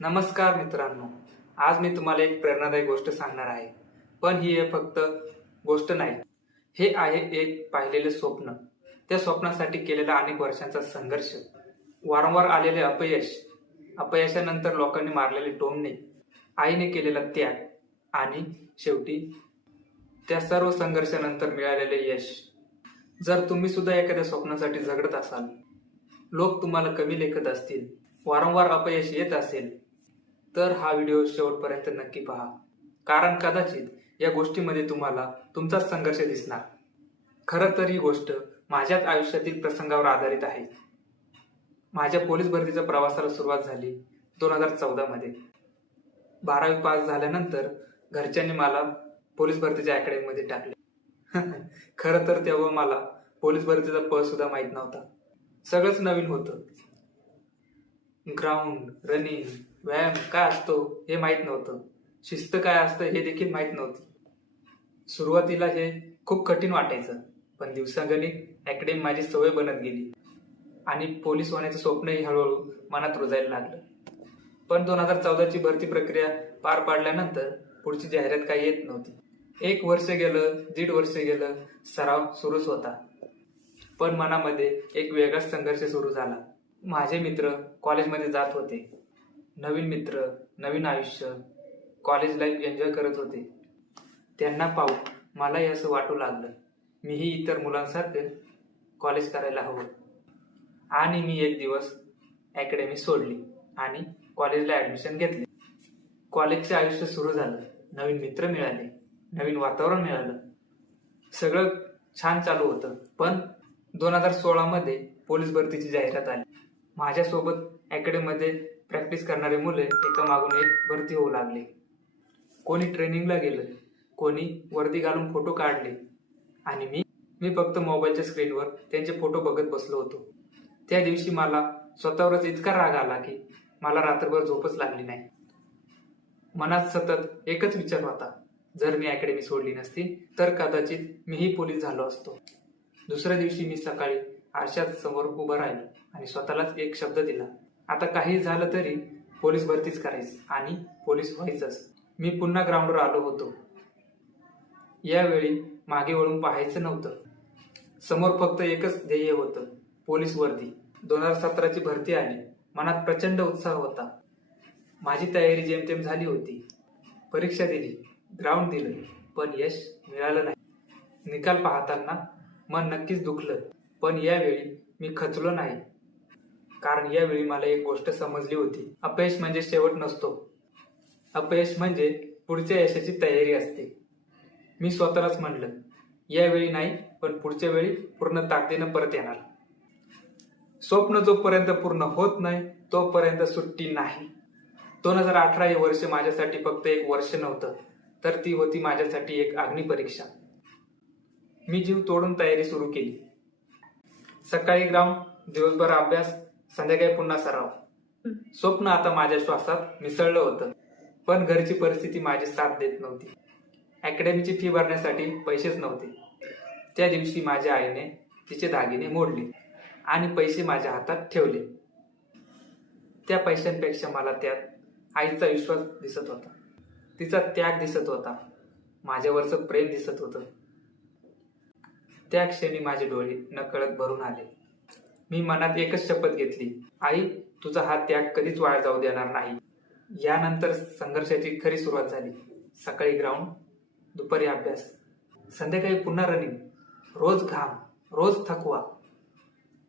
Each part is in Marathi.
नमस्कार मित्रांनो, आज मी तुम्हाला एक प्रेरणादायी गोष्ट सांगणार आहे. पण ही फक्त गोष्ट नाही, हे आहे एक पाहिलेले स्वप्न. त्या स्वप्नासाठी केलेला अनेक वर्षांचा संघर्ष, वारंवार आलेले अपयश, अपयशानंतर लोकांनी मारलेले टोमणे, आईने केलेला त्याग आणि शेवटी त्या सर्व संघर्षानंतर मिळालेले यश. जर तुम्ही सुद्धा एखाद्या स्वप्नासाठी झगडत असाल, लोक तुम्हाला कमी लेखत असतील, वारंवार अपयश येत असेल, तर हा व्हिडिओ शेवटपर्यंत नक्की पहा. कारण कदाचित या गोष्टीमध्ये तुम्हाला तुमचाच संघर्ष दिसणार. खरं तर ही गोष्ट माझ्याच आयुष्यातील प्रसंगावर आधारित आहे. माझ्या पोलीस भरतीच्या प्रवासाला सुरुवात झाली 2014 मध्ये. 12वी पास झाल्यानंतर घरच्यांनी मला पोलीस भरतीच्या अकॅडमीमध्ये टाकले. खरं तर तेव्हा मला पोलीस भरतीचा प सुद्धा माहीत नव्हता. सगळंच नवीन होतं. ग्राउंड, रनिंग, व्यायाम काय असतो हे माहीत नव्हतं. शिस्त काय असतं हे देखील माहीत नव्हती. सुरुवातीला हे खूप कठीण वाटायचं, पण दिवसागणिक अकॅडमी माझी सवय बनत गेली आणि पोलीस होण्याचं स्वप्नही हळूहळू मनात रुजायला लागलं. पण 2014ची भरती प्रक्रिया पार पाडल्यानंतर पुढची जाहिरात काही येत नव्हती. 1 वर्ष गेलं, 1.5 वर्ष गेलं, सराव सुरूच होता. पण मनामध्ये एक वेगळाच संघर्ष सुरू झाला. माझे मित्र कॉलेजमध्ये जात होते. नवीन मित्र, नवीन आयुष्य, कॉलेज लाईफ एन्जॉय करत होते. त्यांना पाहून मलाही असं वाटू लागलं, मीही इतर मुलांसारखं कॉलेज करायला हवं. आणि मी एक दिवस अकॅडमी सोडली आणि कॉलेजला ॲडमिशन घेतले. कॉलेजचे आयुष्य सुरू झालं. नवीन मित्र मिळाले, नवीन वातावरण मिळालं. सगळं छान चालू होतं. पण 2016 मध्ये पोलीस भरतीची जाहिरात आली. माझ्यासोबत अकॅडमीमध्ये प्रॅक्टिस करणारे मुले एका मागून एक भरती होऊ लागले. कोणी ट्रेनिंगला गेलं, कोणी वर्दी घालून फोटो काढले आणि मी फक्त मोबाईलच्या स्क्रीनवर त्यांचे फोटो बघत बसलो होतो. त्या दिवशी मला स्वतःवरच इतका राग आला की मला रात्रभर झोपच लागली नाही. मनात सतत एकच विचार होता, जर मी अकॅडमी सोडली नसती तर कदाचित मीही पोलीस झालो असतो. दुसऱ्या दिवशी मी सकाळी आरशात समोर उभं राहिलो आणि स्वतःलाच एक शब्द दिला, आता काही झालं तरी पोलीस भरतीच करायची आणि पोलीस व्हायचंच. मी पुन्हा ग्राउंडवर आलो होतो. यावेळी मागे वळून पाहायचं नव्हतं. समोर फक्त एकच ध्येय होतं, पोलीस वर्दी. 2017ची भरती आली. मनात प्रचंड उत्साह होता. माझी तयारी जेमतेम झाली होती. परीक्षा दिली, ग्राउंड दिलं, पण यश मिळालं नाही. निकाल पाहताना मन नक्कीच दुखलं. पण यावेळी मी खचलो नाही. कारण यावेळी मला एक गोष्ट समजली होती, अपयश म्हणजे शेवट नसतो. अपयश म्हणजे पुढच्या यशाची तयारी असते. मी स्वतःलाच म्हणलं, यावेळी नाही, पण पुढच्या वेळी पूर्ण ताकदीनं परत येणार. स्वप्न जोपर्यंत पूर्ण होत नाही तोपर्यंत सुट्टी नाही. 2018 हे वर्ष माझ्यासाठी फक्त एक वर्ष नव्हतं, तर ती होती माझ्यासाठी एक अग्निपरीक्षा. मी जीव तोडून तयारी सुरू केली. सकाळी ग्राउंड, दिवसभर अभ्यास, संध्याकाळी पुन्हा सराव. स्वप्न आता माझ्या श्वासात मिसळलं होतं. पण घरची परिस्थिती माझी साथ देत नव्हती. अकॅडमीची फी भरण्यासाठी पैसेच नव्हते. त्या दिवशी माझ्या आईने तिचे दागिने मोडले आणि पैसे माझ्या हातात ठेवले. त्या पैशांपेक्षा मला त्यात आईचा विश्वास दिसत होता, तिचा त्याग दिसत होता, माझ्यावरचं प्रेम दिसत होतं. त्या क्षणी माझे डोळे नकळत भरून आले. मी मनात एकच शपथ घेतली, आई, तुझा हा त्याग कधीच वाया जाऊ देणार नाही. यानंतर संघर्षाची खरी सुरुवात झाली. सकाळी ग्राउंड, दुपारी अभ्यास, संध्याकाळी पुन्हा रनिंग. रोज घाम, रोज थकवा,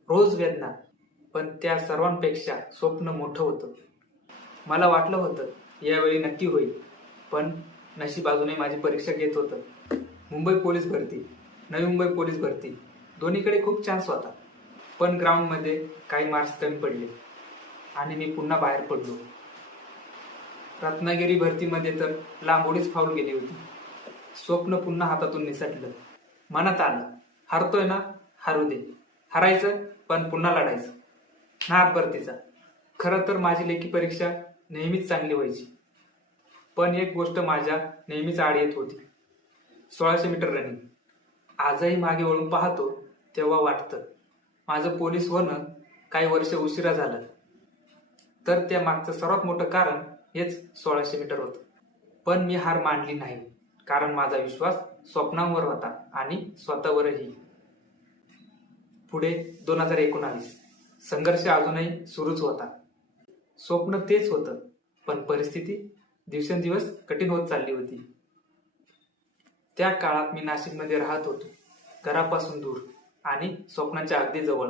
रोज वेदना. पण त्या सर्वांपेक्षा स्वप्न मोठं होतं. मला वाटलं होतं यावेळी नक्की होईल. पण नशीब अजूनही माझी परीक्षा घेत होतं. मुंबई पोलीस भरती, नवी मुंबई पोलीस भरती, दोन्हीकडे खूप चान्स होता. पण ग्राउंडमध्ये काही मार्क्स कमी पडले आणि मी पुन्हा बाहेर पडलो. रत्नागिरी भरतीमध्ये तर लांबोडीच फाऊल गेली होती. स्वप्न पुन्हा हातातून निसटलं. मनात आलं, हरतोय ना, हरू दे. हरायचं पण पुन्हा लढायचं. नाद भरतीचा. खरं तर माझी लेखी परीक्षा नेहमीच चांगली व्हायची. पण एक गोष्ट माझ्या नेहमीच आड येत होती, 1600 मीटर रनिंग. आजही मागे वळून पाहतो तेव्हा वाटतं, माझं पोलीस होणं काही वर्ष उशिरा झालं. तर त्या मागचं सर्वात मोठं कारण हेच 1600 मीटर होतं. पण मी हार मानली नाही, कारण माझा विश्वास स्वप्नांवर होता आणि स्वतःवरही. पुढे 2019. संघर्ष अजूनही सुरूच होता. स्वप्न तेच होतं, पण परिस्थिती दिवसेंदिवस कठीण होत चालली होती. त्या काळात मी नाशिकमध्ये राहत होतो, घरापासून दूर आणि स्वप्नांच्या अगदी जवळ.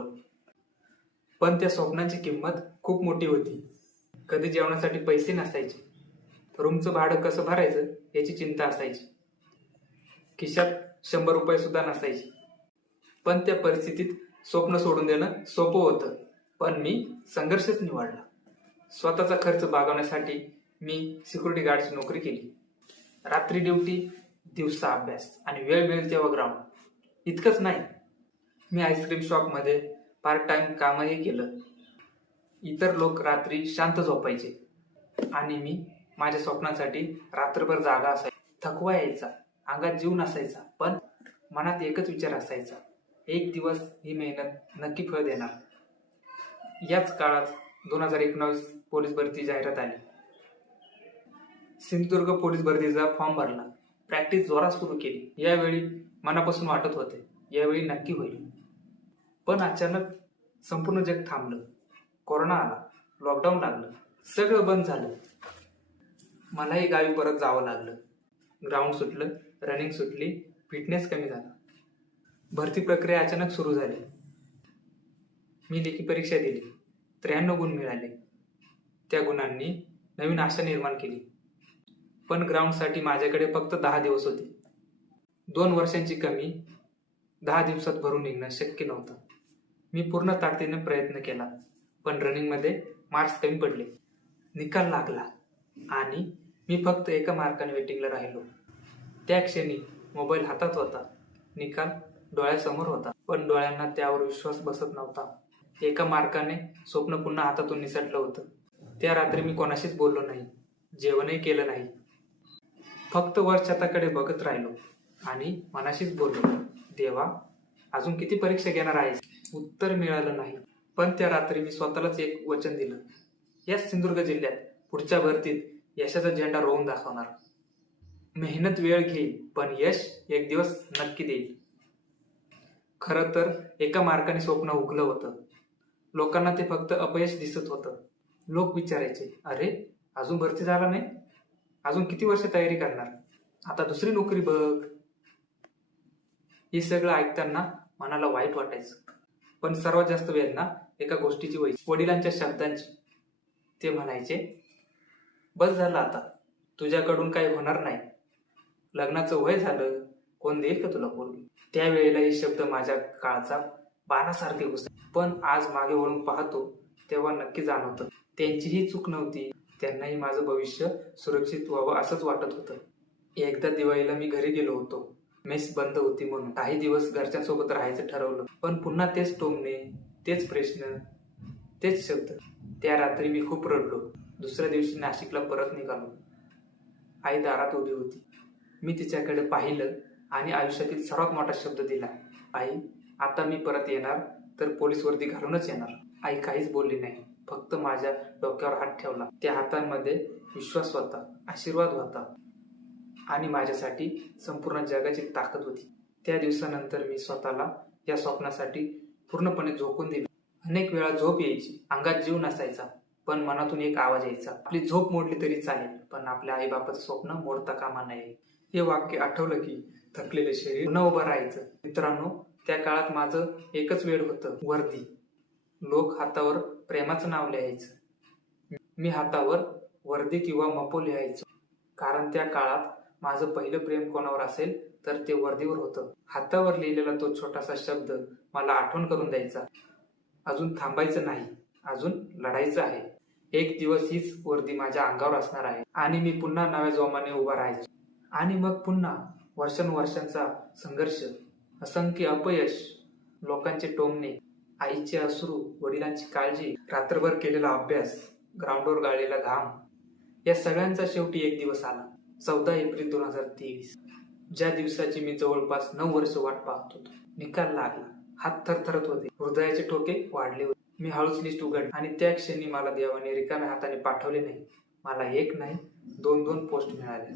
पण त्या स्वप्नांची किंमत खूप मोठी होती. कधी जेवणासाठी पैसे नसायचे, रूमचं भाडं कसं भरायचं याची चिंता असायची, खिशात 100 रुपये सुद्धा नसायचे. पण त्या परिस्थितीत स्वप्न सोडून देणं सोपं होतं, पण मी संघर्षच निवडला. स्वतःचा खर्च भागवण्यासाठी मी सिक्युरिटी गार्डची नोकरी केली. रात्री ड्युटी, दिवसा अभ्यास आणि वेळ मिळेल तेव्हा ग्राउंड. इतकंच नाही, मी आईस्क्रीम शॉपमध्ये पार्ट टाइम कामही केलं. इतर लोक रात्री शांत झोपायचे आणि मी माझ्या स्वप्नांसाठी रात्रभर जागा असायचा. थकवा यायचा, अंगात जीव नसायचा, पण मनात एकच विचार असायचा, एक दिवस ही मेहनत नक्की फळ देणार. याच काळात 2019 पोलीस भरती जाहिरात आली. सिंधुदुर्ग पोलीस भरतीचा फॉर्म भरला, प्रॅक्टिस जोरात सुरू केली. यावेळी मनापासून वाटत होते, यावेळी नक्की होईल. पण अचानक संपूर्ण जग थांबलं. कोरोना आला, लॉकडाऊन लागलं, सगळं बंद झालं. मलाही गावी परत जावं लागलं. ग्राउंड सुटलं, रनिंग सुटली, फिटनेस कमी झाला. भरती प्रक्रिया अचानक सुरू झाली. मी लेखी परीक्षा दिली, 93 गुण मिळाले. त्या गुणांनी नवीन आशा निर्माण केली. पण ग्राउंडसाठी माझ्याकडे फक्त 10 दिवस होते. 2 वर्षांची कमी 10 दिवसात भरून निघणं शक्य नव्हतं. मी पूर्ण ताकदीने प्रयत्न केला, पण रनिंगमध्ये मार्क्स कमी पडले. निकाल लागला आणि मी फक्त एका मार्काने वेटिंगला राहिलो. त्या क्षणी मोबाईल हातात होता, निकाल डोळ्यासमोर होता, पण डोळ्यांना त्यावर विश्वास बसत नव्हता. एका मार्काने स्वप्न पुन्हा हातातून निसटलं होतं. त्या रात्री मी कोणाशीच बोललो नाही, जेवणही केलं नाही. फक्त वर छताकडे बघत राहिलो आणि मनाशीच बोललो, देवा, अजून किती परीक्षा घेणार आहेस? उत्तर मिळालं नाही. पण त्या रात्री मी स्वतःलाच एक वचन दिलं, याच सिंधुदुर्ग जिल्ह्यात पुढच्या भरतीत यशाचा झेंडा रोवून दाखवणार. मेहनत वेळ घेईल, पण यश एक दिवस नक्की देईल. खरं तर एका मार्काने स्वप्न उगलं होतं. लोकांना ते फक्त अपयश दिसत होतं. लोक विचारायचे, अरे, अजून भरती झाला नाही, अजून किती वर्ष तयारी करणार, आता दुसरी नोकरी बघ. हे सगळं ऐकताना मनाला वाईट वाटायचं. पण सर्वात जास्त वेदना एका गोष्टीची व्हायची, वडिलांच्या शब्दांची. ते म्हणायचे, बस झालं आता, तुझ्याकडून काही होणार नाही, लग्नाचं वय झालं, कोण देईल का तुला पोरगी? त्यावेळेला हे शब्द माझ्या काळचा बाणासारखे घुसले. पण आज मागे वळून पाहतो तेव्हा नक्की जाणवतं, त्यांचीही चूक नव्हती. त्यांनाही माझं भविष्य सुरक्षित व्हावं असंच वाटत होतं. एकदा दिवाळीला मी घरी गेलो होतो. मेस बंद होती म्हणून काही दिवस घरच्यांसोबत राहायचं ठरवलं. पण पुन्हा तेच टोमणे, तेच प्रश्न, तेच शब्द. त्या रात्री मी खूप रडलो. दुसऱ्या दिवशी नाशिकला परत निघालो. आई दारात उभी होती. मी तिच्याकडे पाहिलं आणि आयुष्यातील सर्वात मोठा शब्द दिला, आई, आता मी परत येणार तर पोलीस वर्दी घालूनच येणार. आई काहीच बोलली नाही, फक्त माझ्या डोक्यावर हात ठेवला. त्या हातांमध्ये विश्वास होता, आशीर्वाद होता आणि माझ्यासाठी संपूर्ण जगाची ताकद होती. त्या दिवसानंतर मी स्वतःला या स्वप्नासाठी पूर्णपणे झोकून दिलं. अनेक वेळा झोप यायची, अंगात जीव नसायचा, पण मनातून एक आवाज यायचा, आपली झोप मोडली तरी चालेल, पण आपल्या आईबापाचं स्वप्न मोडता कामा नये. हे वाक्य आठवलं की थकलेलं शरीर पुन्हा उभं राहायचं. मित्रांनो, त्या काळात माझं एकच वेळ होतं, वर्दी. लोक हातावर प्रेमाचं नाव लिहायचं, मी हातावर वर्दी किंवा मपो लिहायचो. कारण त्या काळात माझं पहिलं प्रेम कोणावर असेल तर ते वर्दीवर होतं. हातावर लिहिलेला तो छोटासा शब्द मला आठवण करून द्यायचा, अजून थांबायचं नाही, अजून लढायचं आहे. एक दिवस हीच वर्दी माझ्या अंगावर असणार आहे आणि मी पुन्हा नव्या जोमाने उभा राहायचो. आणि मग पुन्हा वर्षानुवर्षांचा संघर्ष, असंख्य अपयश, लोकांचे टोमणे, आईचे अश्रू, वडिलांची काळजी, रात्रभर केलेला अभ्यास, ग्राउंडवर गाळलेला घाम. या सगळ्यांचा शेवटी एक दिवस आला, 14 एप्रिल 2023, ज्या दिवसाची मी जवळपास 9 वर्ष वाट पाहत होतो. निकाल लागला, हात थरथरत होते, हृदयाचे ठोके वाढले होते. मी हळूच लिस्ट उघडली आणि त्या क्षणी मला देवाने रिकाम्या हाताने पाठवले नाही. मला एक नाही, दोन पोस्ट मिळाल्या.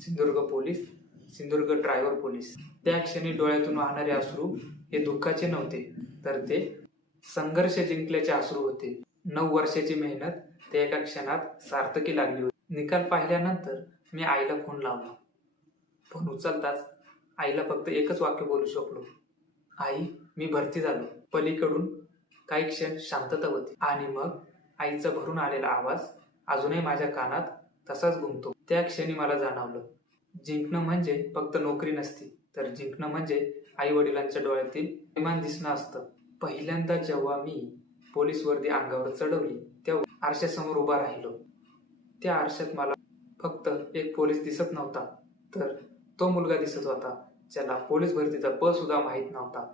Sindhudurg police, Sindhudurg driver police. त्या क्षणी डोळ्यातून वाहणारे अश्रू हे दुःखाचे नव्हते, तर ते संघर्ष जिंकल्याचे अश्रू होते. 9 वर्षाची मेहनत त्या एका क्षणात सार्थकी लागली होती. निकाल पाहिल्यानंतर मी आईला फोन लावला. फोन उचलताच आईला फक्त एकच वाक्य बोलू शकलो, आई, मी भरती झालो. पलीकडून काही क्षण शांतता होती आणि मग आईचा भरून आलेला आवाज अजूनही माझ्या कानात तसाच घुमतो. त्या क्षणी मला जाणवलं, जिंकणं म्हणजे फक्त नोकरी नसती, तर जिंकणं म्हणजे आई वडिलांच्या डोळ्यातील अभिमान दिसणं असतं. पहिल्यांदा जेव्हा मी पोलीस वर्दी अंगावर चढवली तेव्हा आरशासमोर उभा राहिलो. त्या आरशात मला फक्त एक पोलीस दिसत नव्हता, तर तो मुलगा दिसत होता ज्याला पोलीस भरतीचा प सुद्धा माहीत नव्हता.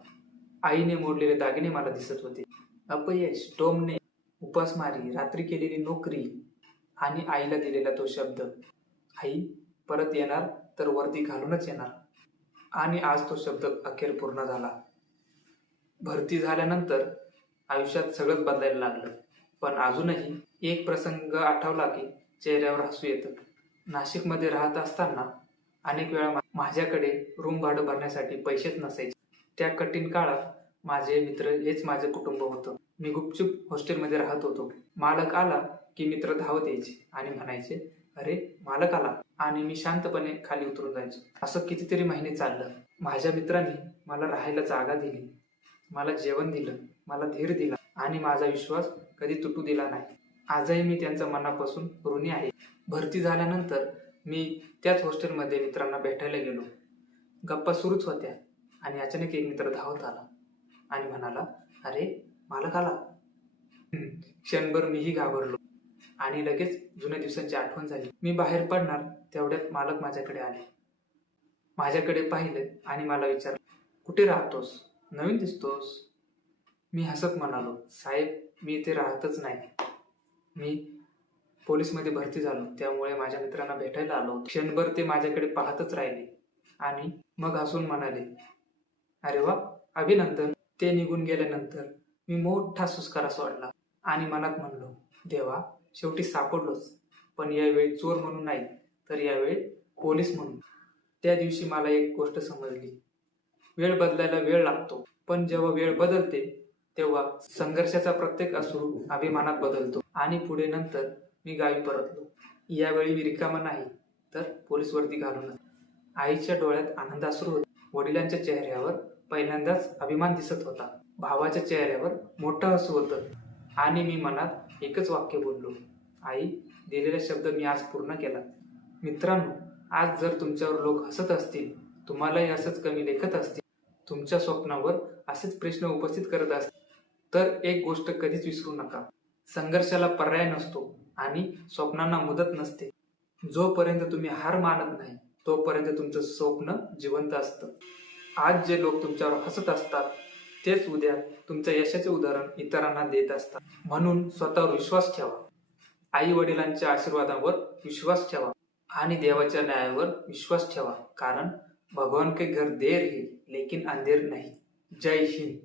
आईने मोडलेले दागिने मला दिसत होते. अपयश, टोमणे, उपासमारी, रात्री केलेली नोकरी आणि आईला दिलेला तो शब्द, आई परत येणार तर वर्दी घालूनच येणार. आणि आज तो शब्द अखेर पूर्ण झाला. भरती झाल्यानंतर आयुष्यात सगळंच बदलायला लागलं, पण अजूनही एक प्रसंग आठवला की चेहऱ्यावर हसू येतं. नाशिकमध्ये राहत असताना अनेक वेळा माझ्याकडे रूम भाडं भरण्यासाठी पैसेच नसायचे. त्या कठीण काळात माझे मित्र हेच माझे कुटुंब होतं. मी गुपचूप हॉस्टेलमध्ये राहत होतो. मालक आला की मित्र धावत यायचे आणि म्हणायचे, अरे मालक आला, आणि मी शांतपणे खाली उतरून जायचो. असं कितीतरी महिने चाललं. माझ्या मित्रांनी मला राहायला जागा दिली, मला जेवण दिलं, मला धीर दिला आणि माझा विश्वास कधी तुटू दिला नाही. आजही मी त्यांच्या मनापासून ऋणी आहे. भरती झाल्यानंतर मी त्याच हॉस्टेलमध्ये मित्रांना भेटायला गेलो. गप्पा सुरूच होत्या आणि अचानक एक मित्र धावत आला आणि म्हणाला, अरे मालक आला. क्षणभर मीही घाबरलो आणि लगेच जुन्या दिवसांची आठवण झाली. मी बाहेर पडणार तेवढ्यात मालक माझ्याकडे आले. माझ्याकडे पाहिलं आणि मला विचारलं, कुठे राहतोस? नवीन दिसतोस. मी हसत म्हणालो, साहेब मी इथे राहतच नाही. मी पोलीसमध्ये भरती झालो, त्यामुळे माझ्या मित्रांना भेटायला आलो. क्षणभर ते माझ्याकडे पाहतच राहिले आणि मग हसून म्हणाले, अरे वा, अभिनंदन. ते निघून गेल्यानंतर मी मोठा सुस्कारा सोडला आणि मनात म्हणलो, देवा शेवटी सापडलोच, पण यावेळी चोर म्हणून नाही, तर यावेळी पोलीस म्हणून. त्या दिवशी मला एक गोष्ट समजली, वेळ बदलायला वेळ लागतो, पण जेव्हा वेळ बदलते तेव्हा संघर्षाचा प्रत्येक अश्रू अभिमानात बदलतो. आणि पुढे नंतर मी गावी परतलो. यावेळी मी रिकामा नाही, तर पोलीस वर्दी घालून. आईच्या डोळ्यात आनंदाश्रू होते. वडिलांच्या चेहऱ्यावर पहिल्यांदाच अभिमान दिसत होता. भावाच्या चेहऱ्यावर मोठं हसू होतं आणि मी मनात एकच वाक्य बोललो, आई, दिलेला शब्द मी आज पूर्ण केला. मित्रांनो, आज जर तुमच्यावर लोक हसत असतील, तुम्हालाही असंच कमी लेखत असतील, तुमच्या स्वप्नावर असेच प्रश्न उपस्थित करत असतील, तर एक गोष्ट कधीच विसरू नका, संघर्षाला पर्याय नसतो आणि स्वप्नांना मुदत नसते. जोपर्यंत तुम्ही हार मानत नाही तोपर्यंत तुमचं स्वप्न जिवंत असतं. आज जे लोक तुमच्यावर हसत असतात तेच उद्या तुमचं यशाचे उदाहरण इतरांना देत असतात. म्हणून स्वतःवर विश्वास ठेवा, आई वडिलांच्या आशीर्वादावर विश्वास ठेवा आणि देवाच्या न्यायावर विश्वास ठेवा, कारण भगवान के घर देर है लेकिन अंधेर नहीं. जय हिंद.